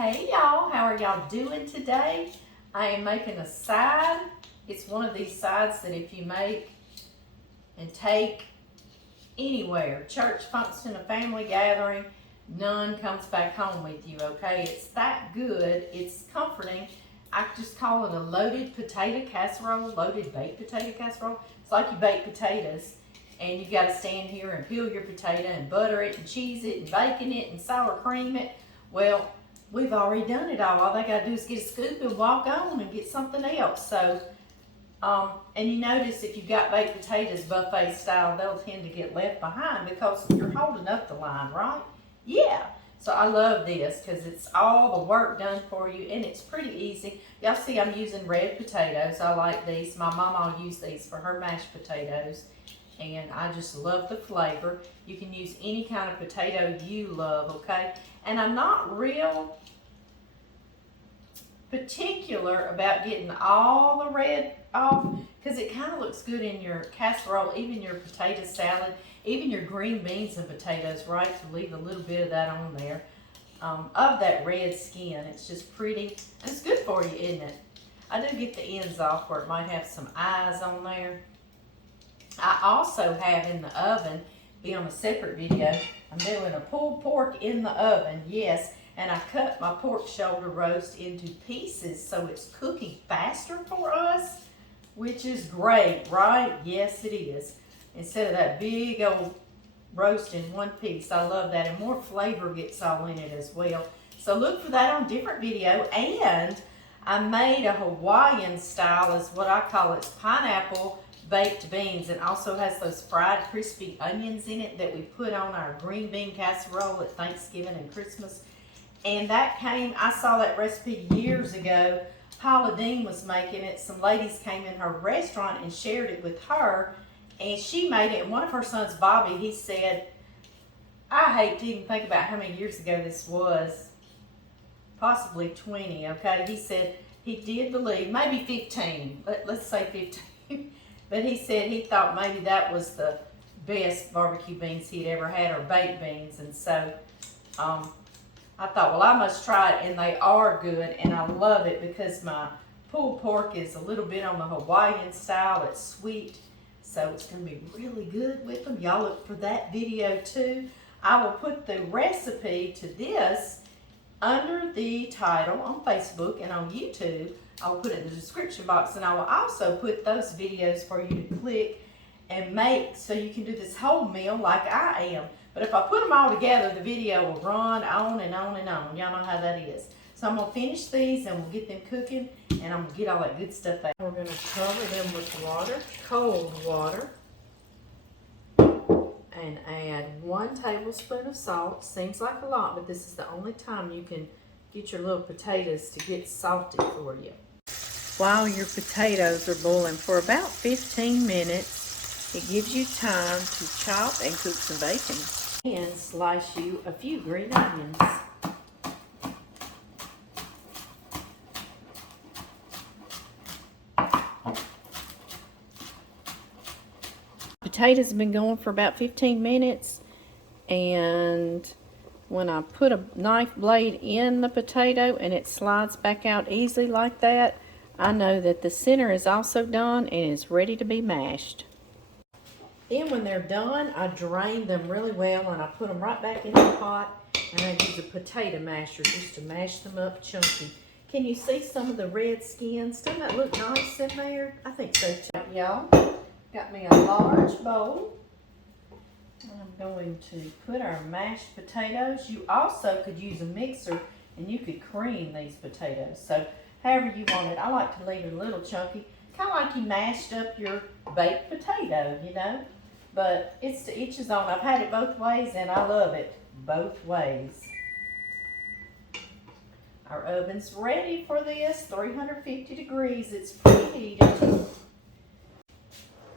Hey y'all, how are y'all doing today? I am making a side. It's one of these sides that if you make and take anywhere, church function, a family gathering, none comes back home with you, okay? It's that good, it's comforting. I just call it a loaded potato casserole, loaded baked potato casserole. It's like you bake potatoes and you gotta stand here and peel your potato and butter it and cheese it and bacon it and sour cream it. Well, we've already done it all. All they gotta do is get a scoop and walk on and get something else. So, and you notice if you've got baked potatoes buffet style, they'll tend to get left behind because you're holding up the line, right? Yeah. So I love this because it's all the work done for you and it's pretty easy. Y'all see I'm using red potatoes. I like these. My mama will use these for her mashed potatoes. And I just love the flavor. You can use any kind of potato you love, okay? And I'm not real particular about getting all the red off because it kind of looks good in your casserole, even your potato salad, even your green beans and potatoes, right? So leave a little bit of that on there, of that red skin. It's just pretty, and it's good for you, isn't it? I do get the ends off where it might have some eyes on there. I also have in the oven, be on a separate video, I'm doing a pulled pork in the oven, yes, and I cut my pork shoulder roast into pieces so it's cooking faster for us, which is great, right? Yes, it is. Instead of that big old roast in one piece, I love that, and more flavor gets all in it as well. So look for that on a different video, and I made a Hawaiian style, is what I call it. It's pineapple baked beans, and also has those fried crispy onions in it that we put on our green bean casserole at Thanksgiving and Christmas. And that came, I saw that recipe years ago. Paula Dean was making it. Some ladies came in her restaurant and shared it with her, and she made it. And one of her sons, Bobby, he said, I hate to even think about how many years ago this was, possibly 20, okay? He said he did believe, maybe 15, let's say 15. But he said he thought maybe that was the best barbecue beans he'd ever had, or baked beans. And so I thought, well, I must try it, and they are good, and I love it because my pulled pork is a little bit on the Hawaiian style. It's sweet, so it's going to be really good with them. Y'all look for that video too. I will put the recipe to this under the title on Facebook and on YouTube. I'll put it in the description box, and I will also put those videos for you to click and make so you can do this whole meal like I am. But if I put them all together, the video will run on and on and on. Y'all know how that is. So I'm going to finish these and we'll get them cooking, and I'm going to get all that good stuff out. We're going to cover them with water, cold water, and add 1 tablespoon of salt. Seems like a lot, but this is the only time you can get your little potatoes to get salty for you. While your potatoes are boiling for about 15 minutes, it gives you time to chop and cook some bacon and slice you a few green onions. Potatoes have been going for about 15 minutes, and when I put a knife blade in the potato and it slides back out easily like that, I know that the center is also done and is ready to be mashed. Then when they're done, I drain them really well, and I put them right back in the pot, and I use a potato masher just to mash them up chunky. Can you see some of the red skins? Doesn't that look nice in there? I think so too. Y'all, got me a large bowl. I'm going to put our mashed potatoes. You also could use a mixer and you could cream these potatoes. So however you want it. I like to leave it a little chunky, kind of like you mashed up your baked potato, you know. But it's to each his own. I've had it both ways, and I love it both ways. Our oven's ready for this, 350 degrees. It's preheated.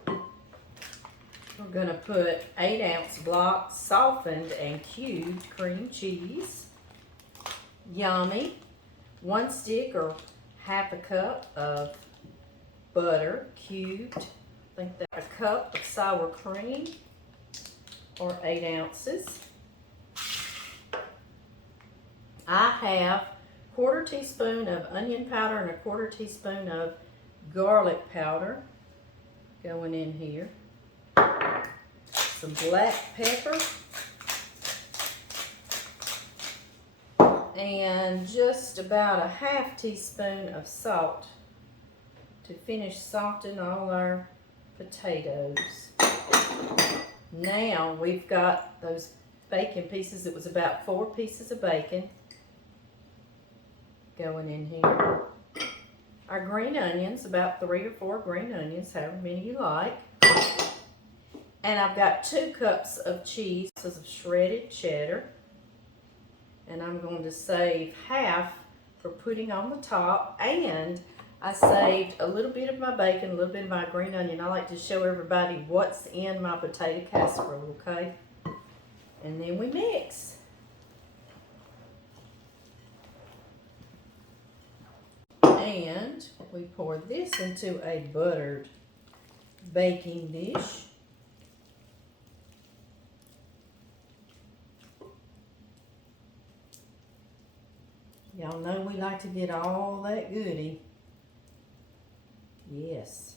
We're going to put 8-ounce blocks softened and cubed cream cheese. Yummy. 1 stick or half a cup of butter, cubed. I think that's a cup of sour cream, or 8 ounces. I have 1/4 teaspoon of onion powder and a 1/4 teaspoon of garlic powder going in here. Some black pepper. And just about a 1/2 teaspoon of salt to finish salting all our potatoes. Now we've got those bacon pieces. It was about 4 pieces of bacon going in here. Our green onions, about 3 or 4 green onions, however many you like. And I've got 2 cups of cheese of shredded cheddar. And I'm going to save half for putting on the top. And I saved a little bit of my bacon, a little bit of my green onion. I like to show everybody what's in my potato casserole, okay? And then we mix. And we pour this into a buttered baking dish. Y'all know we like to get all that goodie. Yes.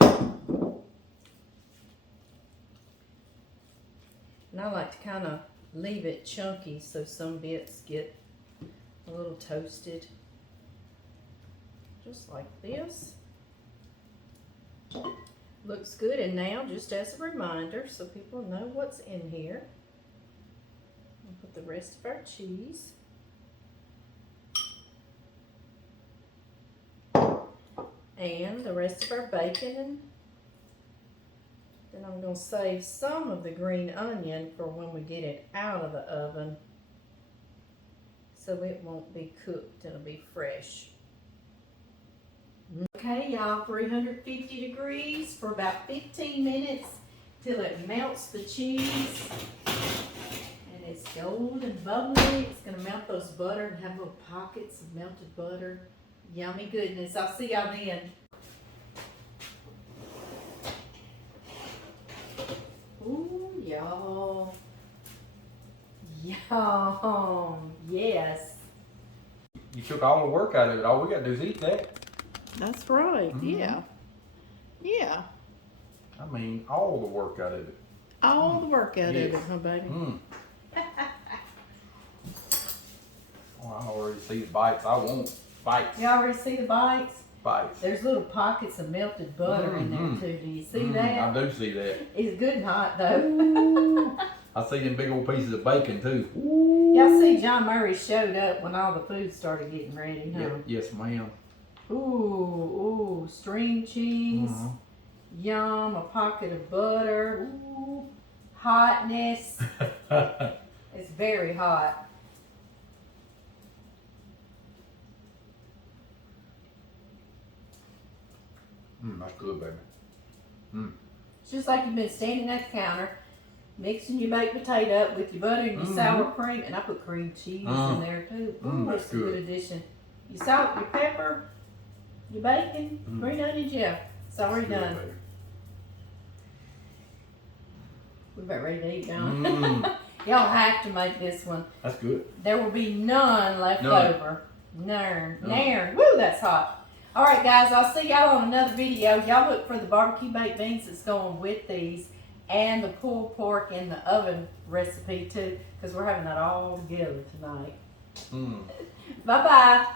And I like to kind of leave it chunky so some bits get a little toasted. Just like this. Looks good. And now, just as a reminder, so people know what's in here, we'll put the rest of our cheese. And the rest of our bacon, and then I'm going to save some of the green onion for when we get it out of the oven so it won't be cooked, it'll be fresh. Okay, y'all, 350 degrees for about 15 minutes till it melts the cheese and it's golden bubbly. It's going to melt those butter and have little pockets of melted butter. Yummy goodness. I'll see y'all then. Ooh, y'all. Yum. Yes. You took all the work out of it. All we got to do is eat that. That's right. Mm-hmm. Yeah. Yeah. I mean, all the work out of it. All the work out Yes. of it, huh, baby? Oh, I already see the bites. I want bites. You already see the bites? Bites. There's little pockets of melted butter in there too. Do you see that? I do see that. It's good and hot though. I see them big old pieces of bacon too. Y'all see John Murray showed up when all the food started getting ready, huh? Yeah, yes, ma'am. Ooh, string cheese. Yum, a pocket of butter. Ooh, hotness. It's very hot. That's good, baby. It's just like you've been standing at the counter, mixing your baked potato up with your butter and your sour cream, and I put cream cheese in there too. Ooh, that's it's a good addition. Your salt, your pepper, your bacon, green onions, yeah, it's already done. Baby. We're about ready to eat, John. Y'all have to make this one. That's good. There will be none left over. None. Woo, that's hot. All right, guys, I'll see y'all on another video. Y'all look for the barbecue baked beans that's going with these and the pulled pork in the oven recipe too, because we're having that all together tonight. Bye-bye.